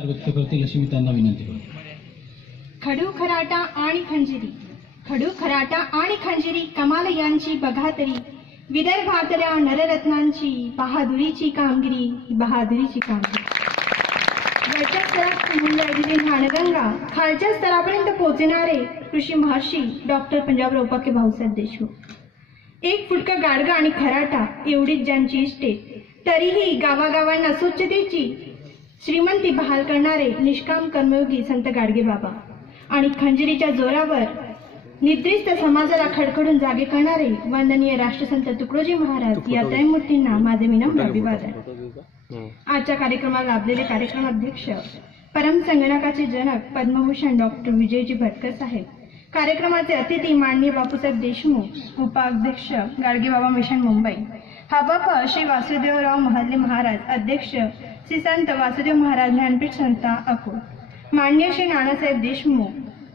विचार व्यक्त करतील अशी मी त्यांना विनंती करतो. खडू खराटा आणि खंजिरी, खडू खराटा आणि खंजिरी कमाल यांची बघा तरी, विदर्भातल्या नररत्नांची बहादुरीची कामगिरी, बहादुरीची कामगिरी. वरच्या स्तरात मुंबई ज्ञानगंगा, खालच्या स्तरापर्यंत पोहोचणारे कृषी महर्षी डॉक्टर पंजाबराव उपाखे भाऊसाहेब देशमुख. एक फुटका गाडगा आणि खराटा एवढीच ज्यांची इष्टे, तरीही गावागावांना स्वच्छतेची श्रीमंती बहाल करणारे निष्काम कर्मयोगी संत गाडगे बाबा. आणि खंजिरीच्या जोरावर निद्रिस्त समाजाला खडखडून जागे करणारे वंदनीय राष्ट्रसंत तुकडोजी महाराज या त्रयमूर्तींना माझे विनम्र अभिवादन. आजच्या कार्यक्रमाला लाभलेले कार्यक्रमाध्यक्ष, परम संगणकाचे जनक पद्मभूषण डॉक्टर विजयजी भटकर साहेब, कार्यक्रमाचे अतिथी माननीय बापूसाहेब देशमुख, उपाध्यक्ष गाडगेबाबा मिशन मुंबई, हबप श्री वासुदेवराव महल्ले महाराज, अध्यक्ष श्री संत वासुदेव महाराज ज्ञानपीठ संस्था अकोट, माननीय श्री नानासाहेब देशमुख,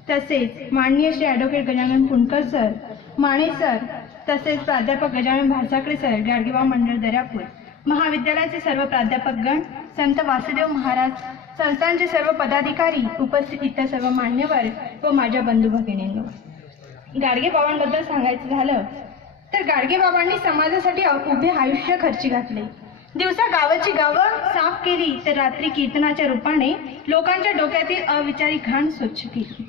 तसेच माननीय Shri advocate Gajanan Punkar sir, Mane sir, तसेच प्राध्यापक गजानन भासाकडे सर, गाडगेबाबा मंडळ दर्यापूर, महाविद्यालयाचे सर्व प्राध्यापकगण, संत वासुदेव महाराज संस्थांचे सर्व पदाधिकारी, उपस्थित इतर सर्व मान्यवर व माझ्या बंधू भगिनींनो. गाडगेबाबांबद्दल सांगायचं झालं तर गाडगेबाबांनी समाजासाठी उभे आयुष्य खर्ची घातले. दिवसा गावाची गावं साफ केली तर रात्री कीर्तनाच्या रूपाने लोकांच्या डोक्यातील अविचारी घाण स्वच्छ केली.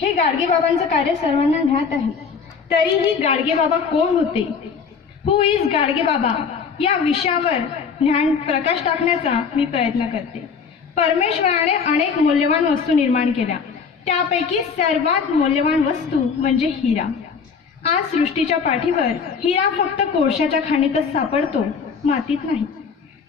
हे गाडगेबाबांचं कार्य सर्वांना ज्ञात आहे. तरीही गाडगेबाबा कोण होते, हु इज गाडगेबाबा, या विषयावर ज्ञान प्रकाश टाकण्याचा मी प्रयत्न करते. परमेश्वराने अनेक मूल्यवान वस्तू निर्माण केल्या, त्यापैकी सर्वात मूल्यवान वस्तू म्हणजे हिरा. आज सृष्टीच्या पाठीवर हिरा फक्त कोळशाच्या खाणीतच सापडतो, मातीत नाही.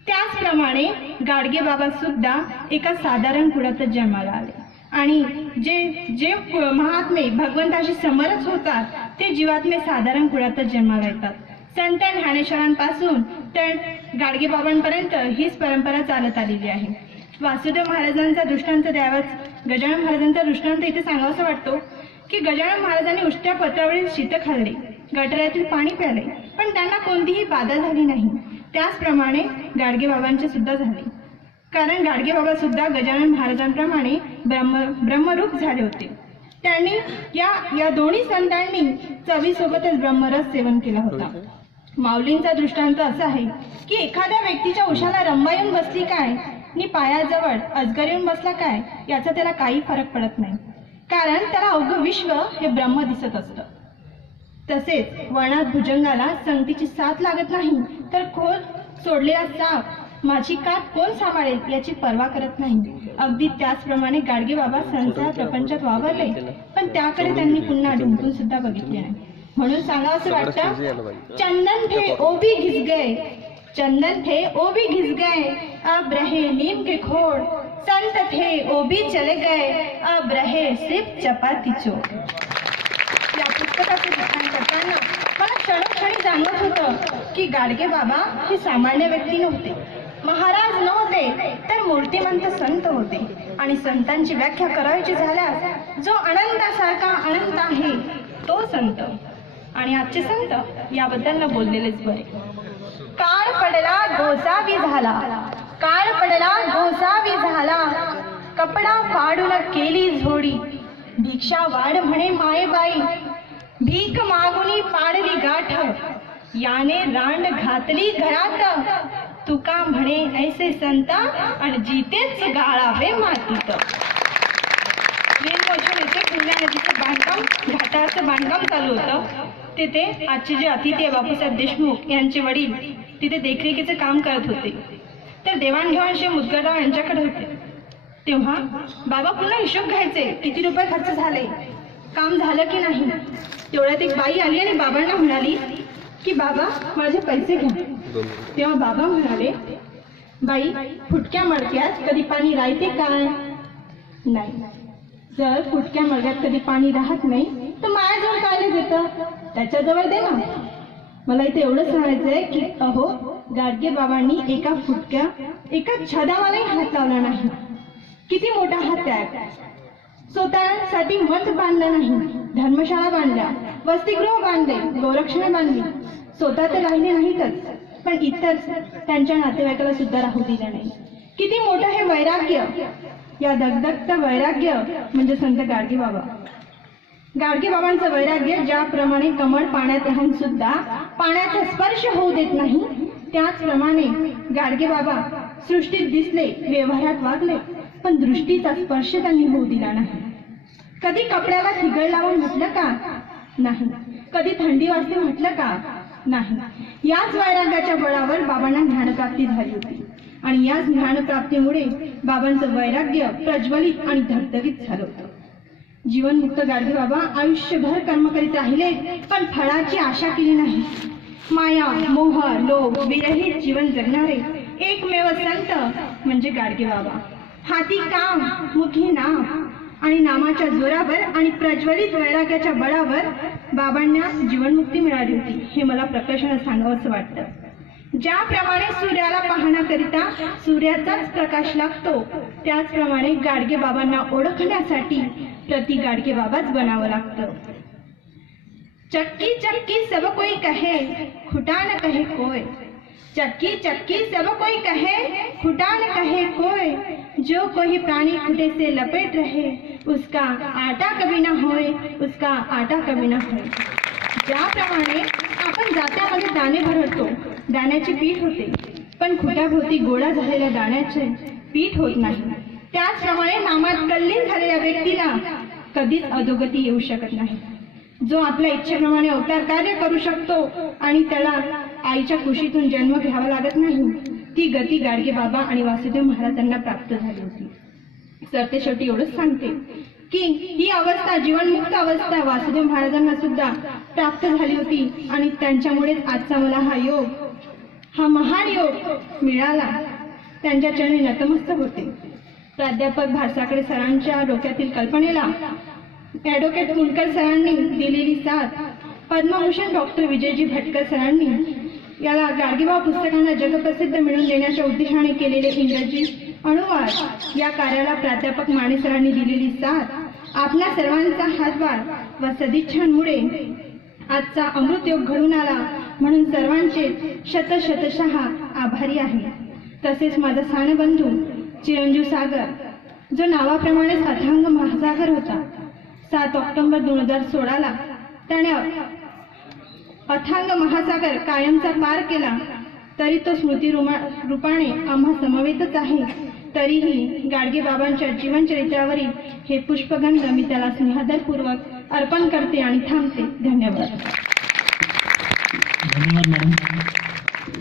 त्याचप्रमाणे गाडगेबाबा सुद्धा एका साधारण कुळातच जन्माला आले आणि जे जे महात्मे भगवंताशी समरस होतात ते जीवात्मे साधारण कुळातच जन्माला येतात. संत ज्ञानेश्वरांपासून तर गाडगेबाबांपर्यंत हीच परंपरा चालत आलेली आहे. वासुदेव महाराजांचा दृष्टांत द्यावाच, गजानन महाराजांचा दृष्टांत इथे सांगावासा वाटतो की गजानन महाराजांनी उष्ट्या पत्रावरील शीत खाल्ले, गटारातील पाणी प्याले, पण त्यांना कोणतीही बाधा झाली नाही. त्याचप्रमाणे गाडगेबाबांचे सुद्धा झाले, कारण गाडगेबाबा सुद्धा गजानन महाराजांप्रमाणे ब्रह्मरूप झाले होते. त्यांनी या दोन्ही संतांनी चवीसोबतच ब्रह्मरस सेवन केला होता. माऊलींचा दृष्टांत असा आहे की एखाद्या व्यक्तीच्या उशाला रंबा येऊन बसली काय नि पायाजवळ अजगर येऊन बसला काय याचा त्याला काही फरक पडत नाही, कारण त्याला अवघं विश्व हे ब्रह्म दिसत असतं. तसेच वनात भुजंगाला संगतीची साथ लागत नाही तर खोल सोडलेला साप माझी कात कोण सांभाळेल याची पर्वा करत नाही. अगदी त्याचप्रमाणे गाडगेबाबा संसार प्रपंचात वावरले, पण त्याकडे त्यांनी पुन्हा ढुंकून सुद्धा बघितले नाही. म्हणून सांगावंसं वाटतं, चंदन थे ओ भी घिस गए, चंदन थे ओ भी घिस गए, अब रहे नीम के खोड, संत थे ओ भी चले गए, अब रहे सिर्फ चपाती चोर. या पुस्तकाचे लिखाण करताना मला क्षणोक्षणी जाणवत होतं की गाडगेबाबा हे सामान्य व्यक्ती नव्हते, महाराज नव्हते, तर मूर्तिमंत संत होते. आणि संतांची व्याख्या करायची झाल्यास जो अनंतासारखा अनंत आहे तो संत. आणि आजचे संत याबद्दल न बोललेलेच बरे. काळ पडला गोसावी झाला, काळ पडला गोसावी झाला, कपडा फाडून केली झोडी, भिक्षा वाढ म्हणे मायेबाई, भीक मागुनी पाडली गाठ, याने रांड घातली घरात, तुका म्हणे ऐसे संता आणि जितेच गाळावे मातीत. रेणमोचन येथे पुण्या नदीचं बांधकाम, घाटाचं बांधकाम चालू होतं. तिथे आजचे जे अतिथी बापूसाहेब देशमुख यांचे वडील तिथे देखरेखीचे काम करत होते. तर देवाणघेवाण श्री मुदगलराव यांच्याकडे होते. तेव्हा बाबा पुन्हा हिशोब घ्यायचे, किती रुपये खर्च झाले, काम झालं की नाही. तेवढ्यात एक बाई आली आणि बाबांना म्हणाली की बाबा माझे पैसे घ्या. तेव्हा बाबा म्हणाले, बाई फुटक्या मडक्यात कधी पाणी राहते काय? नाही. जर फुटक्या मडक्यात कधी पाणी राहत नाही तर माझ्याजवळ काय देतं, त्याच्याजवळ दे ना. मला इथे एवढंच सांगायचंय की अहो गाडगेबाबांनी एका छदावालाही हात लावला नाही. किती मोठा हा त्याग. स्वतःसाठी मठ बांधलं नाही, धर्मशाळा बांधल्या, वसतिगृह बांधले, गोरक्षणा बांधली. स्वतः तर राहिले नाहीतच, पण इतर त्यांच्या नातेवाईकाला सुद्धा राहू दिलं नाही. किती मोठं हे वैराग्य. या दगदगत वैराग्य म्हणजे संत गाडगे बाबा. गाडगे बाबांचं वैराग्य ज्याप्रमाणे कमळ पाण्यात राहून सुद्धा पाण्याचा स्पर्श होऊ देत नाही, त्याचप्रमाणे गाडगे बाबा सृष्टीत दिसले, व्यवहारात वागले, पण दृष्टीचा स्पर्श त्यांनी होऊ दिला नाही. कधी कपड्याला थिगळ लावून म्हटलं का? नाही. कधी थंडी वाजते म्हटलं का? नाही. याच वैराग्याच्या बळावर बाबांना ज्ञानप्राप्ती झाली होती आणि याच ज्ञानप्राप्तीमुळे बाबांचं वैराग्य प्रज्वलित आणि धगधगीत झालं होतं. जीवनमुक्त गाडगे बाबा आयुष्यभर कर्म करीत राहिले, पण फळाची आशा केली नाही. माया, मोह, लोभ विरहित जीवन जगणारे एकमेव संत म्हणजे गाडगे बाबा. हाती काम, मुठी नाम आणि नामाच्या जोरावर आणि प्रज्वलित वैराग्याच्या बळावर बाबांना जीवनमुक्ती मिळाली होती, हे मला प्रकर्षाने सांगावंसं वाटतं. ज्याप्रमाणे सूर्याला पाहण्याकरिता सूर्याचाच प्रकाश लागतो, त्याचप्रमाणे गाडगे बाबांना ओळखण्यासाठी प्रति गाडगे बाबाच बनावं लागतं. चक्की चक्की सब कोई कहे, खुटा न कहे कोय. चक्की चक्की सब कोई कहे, खुटा न कहे कोय. जो कोई प्राणी खुटे से लपेट रहे, उसका आटा कभी न होय, उसका आटा कभी न होय. ज्याप्रमाणे आपण जात्यामध्ये दाणे भरडतो, दाण्याचे पीठ होते, पण खुट्याभोवती गोळा झालेल्या दाण्याचे पीठ होत नाही. त्याचप्रमाणे नामात तल्लीन झालेल्या व्यक्तीला कधीच अधोगती येऊ शकत नाही. जो आपल्या इच्छेप्रमाणे अवतार कार्य करू शकतो आणि त्याला आईच्या कुशीतून जन्म घ्यावा लागत नाही, ती गती गाडगे बाबा आणि वासुदेव महाराजांना प्राप्त झाली होती. सरते शेवटी एवढंच सांगते की ही अवस्था, जीवनमुक्त अवस्था वासुदेव महाराजांना सुद्धा प्राप्त झाली होती आणि त्यांच्यामुळेच आजचा मला हा योग, हा महान योग मिळाला. त्यांच्या चरणी नतमस्तक होते. प्राध्यापक भासाकडे सरांच्या डोक्यातील कल्पनेला ॲडव्होकेट कुलकर सरांनी दिलेली साथ, पद्मभूषण डॉक्टर विजयजी भटकर सरांनी याला गाडगेबाबा पुस्तकांना जगप्रसिद्ध मिळवून देण्याच्या उद्देशाने केलेले इंग्रजी अनुवाद, या कार्याला प्राध्यापक माने सरांनी दिलेली साथ, आपल्या सर्वांचा हातभार व सदिच्छांमुळे आजचा अमृतयोग घडून आला, म्हणून सर्वांचे शतशः आभारी आहे. तसेच माझा सानबंधू चिरंजीव सागर, जो नावाप्रमाणेच अथांग महासागर होता. 7 ऑक्टोबर 2016 त्याने अथांग महासागर कायमचा पार केला. तरी तो स्मृती रूपाने आम्हा समवेतच आहे. तरीही गाडगे बाबांच्या जीवनचरित्रावरील हे पुष्पगंध मी त्याला स्नेहादरपूर्वक अर्पण करते आणि थांबते. धन्यवाद. धन्यवाद मॅडम.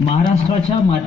महाराष्ट्राच्या